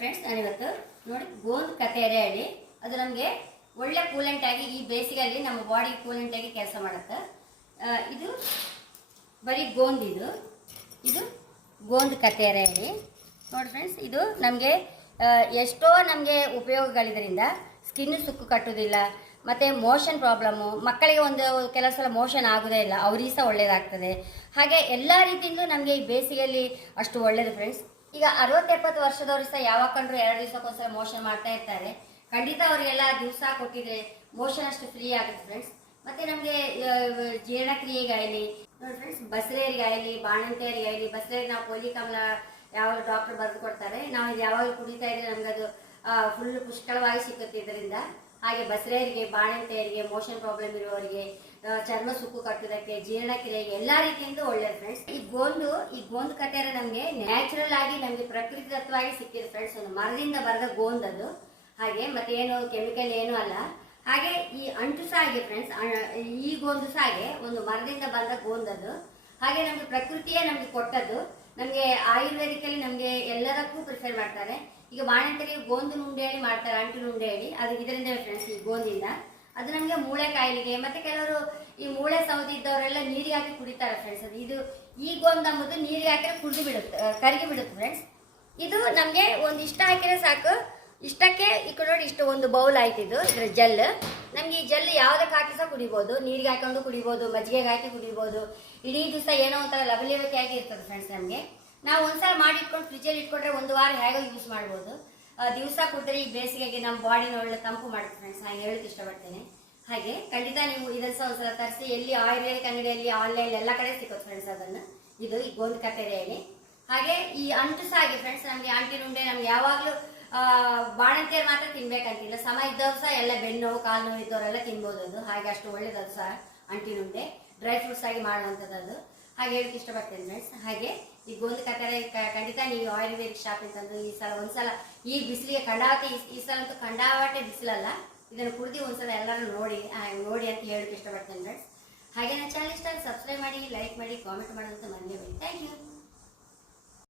Friends ನಾನಿವತ್ತು ನೋಡಿ ಗೋಂದು ಕತೆ ಇದೆ ಹೇಳಿ. ಅದು ನಮಗೆ ಒಳ್ಳೆ ಕೂಲೆಂಟ್ ಆಗಿ ಈ ಬೇಸಿಗೆಯಲ್ಲಿ ನಮ್ಮ ಬಾಡಿ ಕೂಲೆಂಟ್ ಆಗಿ ಕೆಲಸ ಮಾಡುತ್ತೆ. ಇದು ಬರೀ ಗೋಂದ್ ಇದು. ಇದು ಗೋಂದ್ ಕಥೆರೆ ಹೇಳಿ. ನೋಡಿ ಫ್ರೆಂಡ್ಸ್ ಇದು ನಮಗೆ ಎಷ್ಟೋ ನಮಗೆ ಉಪಯೋಗಗಳಿದ್ರಿಂದ ಸ್ಕಿನ್ ಸುಕ್ಕು ಕಟ್ಟೋದಿಲ್ಲ, ಮತ್ತು ಮೋಷನ್ ಪ್ರಾಬ್ಲಮ್ಮು ಮಕ್ಕಳಿಗೆ ಒಂದು ಕೆಲವು ಸಲ ಮೋಷನ್ ಆಗೋದೇ ಇಲ್ಲ ಅವ್ರಿಗೆ ಸಹ ಒಳ್ಳೇದಾಗ್ತದೆ. ಹಾಗೆ ಎಲ್ಲ ರೀತಿಯಿಂದ ನಮಗೆ ಈ ಬೇಸಿಗೆಯಲ್ಲಿ ಅಷ್ಟು ಒಳ್ಳೆಯದು ಫ್ರೆಂಡ್ಸ್ ಈಗ ಅರವತ್ತೆಪ್ಪತ್ತು ವರ್ಷದವರು ಸಹ ಯಾವಾಗ ಕಂಡ್ರು ಎರಡು ದಿವಸಕ್ಕೋಸ್ಕರ ಮೋಷನ್ ಮಾಡ್ತಾ ಇರ್ತಾರೆ. ಖಂಡಿತ ಅವರಿಗೆಲ್ಲ ದಿವಸ ಕೊಟ್ಟಿದ್ರೆ ಮೋಷನ್ ಅಷ್ಟು ಫ್ರೀ ಆಗುತ್ತೆ ಫ್ರೆಂಡ್ಸ್ ಮತ್ತೆ ನಮಗೆ ಜೀರ್ಣಕ್ರಿಯೆಗಾಗಲಿ, ನೋಡಿ ಫ್ರೆಂಡ್ಸ್ ಬಸರೆಯರಿಗಾಗಲಿ ಬಾಣಂತಿಯರಿಗಾಗಲಿ ಬಸಳೆಗೆ ನಾವು ಪೋಲಿ ಕಮಲ ಯಾವ ಡಾಕ್ಟರ್ ಬರೆದು ಕೊಡ್ತಾರೆ. ನಾವು ಇದು ಯಾವಾಗ ಕುಡಿತಾ ಇದ್ರೆ ನಮ್ಗೆ ಅದು ಫುಲ್ ಪುಷ್ಕಳವಾಗಿ ಸಿಗುತ್ತೆ ಇದರಿಂದ. ಹಾಗೆ ಬಸರೆಯರಿಗೆ, ಬಾಣಂತೆಯರಿಗೆ ಮೋಷನ್ ಪ್ರಾಬ್ಲಮ್ ಇರುವವರಿಗೆ ಚರ್ಮ ಸುಕ್ಕು ಕಟ್ಟೋದಕ್ಕೆ ಜೀರ್ಣಕ್ರಿಯೆಗೆ ಎಲ್ಲ ರೀತಿಯಿಂದ ಒಳ್ಳೆಯದು ಫ್ರೆಂಡ್ಸ್ ಈ ಗೋಂದು ಈ ಗೋಂದು ಕಟ್ಟೆರ ನಮಗೆ ನ್ಯಾಚುರಲ್ ಆಗಿ ನಮಗೆ ಪ್ರಕೃತಿದತ್ತವಾಗಿ ಸಿಕ್ಕಿದೆ ಫ್ರೆಂಡ್ಸ್ ಒಂದು ಮರದಿಂದ ಬರೆದ ಗೋಂದ್ ಅದು. ಹಾಗೆ ಮತ್ತೆ ಏನು ಕೆಮಿಕಲ್ ಏನು ಅಲ್ಲ. ಹಾಗೆ ಈ ಅಂಟು ಸಹ ಹಾಗೆ ಫ್ರೆಂಡ್ಸ್ ಈ ಗೋಂದು ಸಹ ಹಾಗೆ ಒಂದು ಮರದಿಂದ ಬಂದ ಗೋಂದದು ಹಾಗೆ ನಮಗೆ ಪ್ರಕೃತಿಯೇ ನಮಗೆ ಕೊಟ್ಟದ್ದು. ನಮಗೆ ಆಯುರ್ವೇದಿಕಲ್ಲಿ ನಮಗೆ ಎಲ್ಲದಕ್ಕೂ ಪ್ರಿಫರ್ ಮಾಡ್ತಾರೆ. ಈಗ ಬಾಣಂತರಿಗೆ ಗೋಂದು ನುಂಡೆ ಹೇಳಿ ಮಾಡ್ತಾರೆ, ಅಂಟು ನುಂಡೆ ಹೇಳಿ ಅದು ಇದರಿಂದ ಫ್ರೆಂಡ್ಸ್ ಈ ಗೋಂದಿಂದ. ಅದು ನಮಗೆ ಮೂಳೆ ಕಾಯಿಲೆಗೆ ಮತ್ತೆ ಕೆಲವರು ಈ ಮೂಳೆ ಸೌದಿ ಇದ್ದವರೆಲ್ಲ ನೀರಿಗೆ ಹಾಕಿ ಕುಡಿತಾರೆ ಫ್ರೆಂಡ್ಸ್ ಅದು ಇದು ಈ ಗೋಂದು ಅಂಬುದು ನೀರಿಗೆ ಹಾಕಿದ್ರೆ ಕುಡಿದು ಬಿಡುತ್ತೆ, ಕರಿಗೆ ಬಿಡುತ್ತೆ ಫ್ರೆಂಡ್ಸ್ ಇದು ನಮಗೆ ಒಂದು ಇಷ್ಟ ಹಾಕಿದ್ರೆ ಸಾಕು. ಇಷ್ಟಕ್ಕೆ ಈ ನೋಡಿ ಇಷ್ಟು ಒಂದು ಬೌಲ್ ಆಯ್ತು ಇದು, ಇದ್ರ ಜೆಲ್ ನಮ್ಗೆ ಈ ಜೆಲ್ ಯಾವ್ದಕ್ಕೆ ಹಾಕಿ ಸಹ ಕುಡಿಬೋದು. ನೀರಿಗೆ ಹಾಕೊಂಡು ಕುಡಿಬೋದು, ಮಜ್ಜಿಗೆಗೆ ಹಾಕಿ ಕುಡಿಬೋದು. ಇಡೀ ದಿವಸ ಏನೋ ಒಂಥರ ಲವಲೇವಕ್ಕೆ ಆಗಿ ಇರ್ತದೆ ಫ್ರೆಂಡ್ಸ್ ನಮಗೆ. ನಾವು ಒಂದ್ಸಲ ಮಾಡಿ ಇಟ್ಕೊಂಡು ಫ್ರಿಜ್ಜಲ್ಲಿ ಇಟ್ಕೊಂಡ್ರೆ ಒಂದು ವಾರ ಹೇಗೋ ಯೂಸ್ ಮಾಡ್ಬೋದು. ದಿವಸ ಕುಡಿದ್ರೆ ಈ ಬೇಸಿಗೆಗೆ ನಮ್ಮ ಬಾಡಿನ ಒಳ್ಳೆ ತಂಪು ಮಾಡುತ್ತೆ ಫ್ರೆಂಡ್ಸ್ ನಾನು ಹೇಳಕ್ ಇಷ್ಟಪಡ್ತೇನೆ. ಹಾಗೆ ಖಂಡಿತ ನೀವು ಇದನ್ನ ಸಹ ಒಂದ್ಸಲ ತರಿಸಿ, ಎಲ್ಲಿ ಆಯುರ್ವೇದಿಕ್ ಅಂಗಡಿಯಲ್ಲಿ ಆನ್ಲೈನ್ ಎಲ್ಲ ಕಡೆ ಸಿಗುತ್ತೆ ಫ್ರೆಂಡ್ಸ್ ಅದನ್ನು. ಇದು ಈ ಗೋಂದ್ ಕತೆರೆಯಲ್ಲಿ ಹಾಗೆ ಈ ಅಂಟು ಸಹ ಹಾಗೆ ಫ್ರೆಂಡ್ಸ್ ನಮಗೆ ಆಂಟಿ ಉಂಡೆ ನಮ್ಗೆ ಯಾವಾಗಲೂ ಬಾಣಂತಿಯರು ಮಾತ್ರ ತಿನ್ಬೇಕಂತಿಲ್ಲ. ಸಮ ಇದ್ದವ್ರು ಸಹ ಎಲ್ಲ ಬೆನ್ನು ನೋವು ಕಾಲು ನೋವು ಇದ್ದವರೆಲ್ಲ ತಿನ್ಬೋದು ಅದು. ಹಾಗೆ ಅಷ್ಟು ಒಳ್ಳೇದದು ಸಹ ಅಂಟಿನ ಉಂಡೆ ಡ್ರೈ ಫ್ರೂಟ್ಸ್ ಆಗಿ ಮಾಡುವಂಥದ್ದು ಅದು. ಹಾಗೆ ಹೇಳಕ್ಕೆ ಇಷ್ಟಪಡ್ತೇನೆ ಫ್ರೆಂಡ್ಸ್ ಹಾಗೆ ಈ ಗೋಂದು ಕಟ್ಟರೆ ಖಂಡಿತ ನೀವು ಆಯುರ್ವೇದಿಕ್ ಶಾಪ್ ಅಂತಂದು ಈ ಸಲ ಒಂದ್ಸಲ ಈ ಬಿಸಿಲಿಗೆ ಖಂಡಾವತಿ ಈ- ಸಲ ಅಂತೂ ಖಂಡಾವಟೆ ಬಿಸಿಲಲ್ಲ, ಇದನ್ನು ಕುಡಿದು ಒಂದ್ಸಲ ಎಲ್ಲರೂ ನೋಡಿ ನೋಡಿ ಅಂತ ಹೇಳಕ್ಕೆ ಇಷ್ಟಪಡ್ತೇನೆ ಫ್ರೆಂಡ್ಸ್ ಹಾಗೆ ನನ್ನ ಚಾನಲ್ ಇಷ್ಟ ಸಬ್ಸ್ಕ್ರೈಬ್ ಮಾಡಿ ಲೈಕ್ ಮಾಡಿ ಕಾಮೆಂಟ್ ಮಾಡೋದಂತ ಮನೆಯೇ ಥ್ಯಾಂಕ್ ಯು